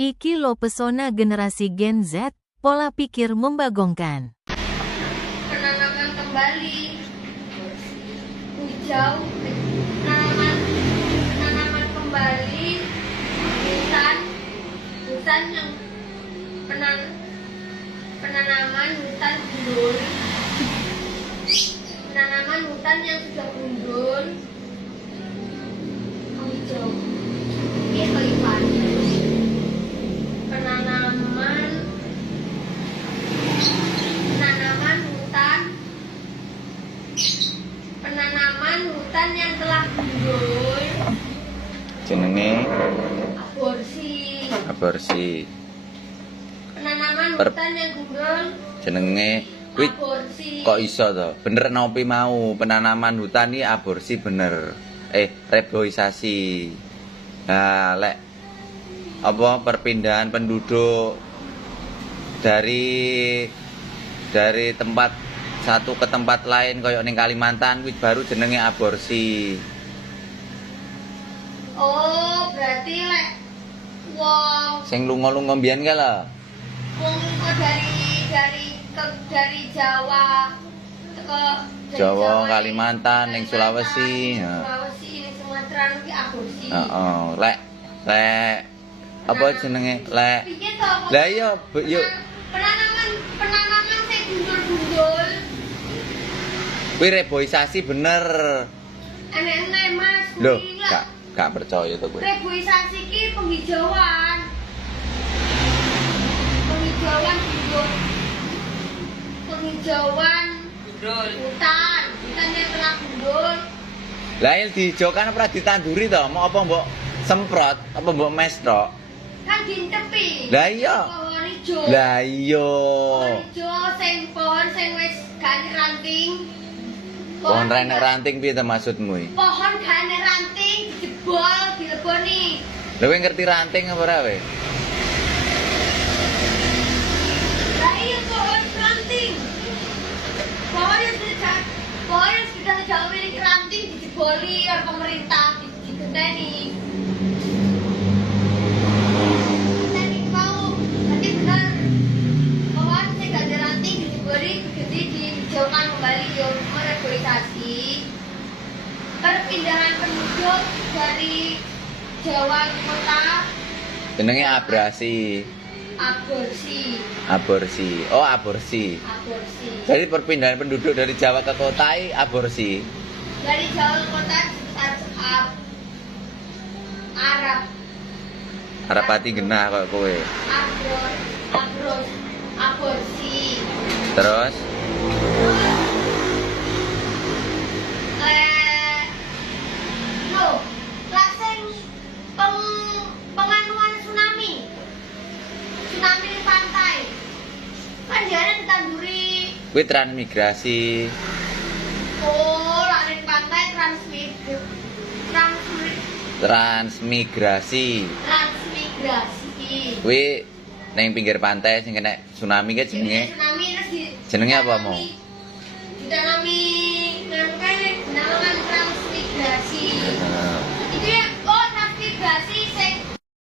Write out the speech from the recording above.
Iki lo pesona generasi Gen Z, pola pikir membagongkan. Penanaman kembali hijau, penanaman kembali hutan yang penanaman hutan gundul, penanaman hutan yang sudah gundul hijau, ini kelipan. Penanaman hutan yang telah gundul jenenge aborsi. Penanaman hutan yang gundul jenenge kuwi aborsi. kok iso to? Bener nopi mau penanaman hutan iki aborsi bener. Reboisasi. Nah, lek apa perpindahan penduduk dari tempat satu ke tempat lain koyo ning Kalimantan kuwi baru jenenge aborsi. Oh, berarti lek wong Sing lunga-lunga mbiyen kae lho. wong lunga dari Jawa ke Jawa, Kalimantan, ning Sulawesi. Sulawesi ning Sumatera iki aborsi. Heeh. Lek apa jenenge? Lek Piye to? lah iya yuk penanaman sing gundul-gundul. kuwi reboisasi bener. Enek-enek Mas. Loh, kuwi lah. gak percaya to kowe. Reboisasi ki penghijauan. Penghijauan gundul. Penghijauan hutan yang telah gundul. Lah il diijokan ora ditanduri to, mau apa mbok semprot, apa mbok mes tok? Kan dintepi. Lah iya. Pohon ijo. Lah iya. Pohon ijo pohon sing wis gak ranting. Pohon renek ranting piye to maksudmu iki? Pohon gane ranting dijebol dileboni. Lha kowe ngerti ranting apa ora kowe? Lah iya pohon ranting. Pohon yang sudah tidak memiliki ranting dijeboli oleh pemerintah digenteni. Genteni mau berarti benar. Pohon yang gak ada ranting dijeboli digenti dihijaukan kembali yo mereboisasi. Perpindahan penduduk dari Jawa ke kota Jenenge abrasi. aborsi. Oh, aborsi. Jadi perpindahan penduduk dari Jawa ke kota iki aborsi. Dari Jawa ke kota sekitar Arab Arapati genah kok kowe. aborsi. Terus Penganuan tsunami di pantai kan jarang ditanduri. kuwi transmigrasi. Oh, lari di pantai Transmigrasi. Kuwi ning pinggir pantai sing kena tsunami ki jenenge. Tsunami terus Jenenge apa mau? ditanami nangkane dinamakan transmigrasi. Heeh. Itu ya, transmigrasi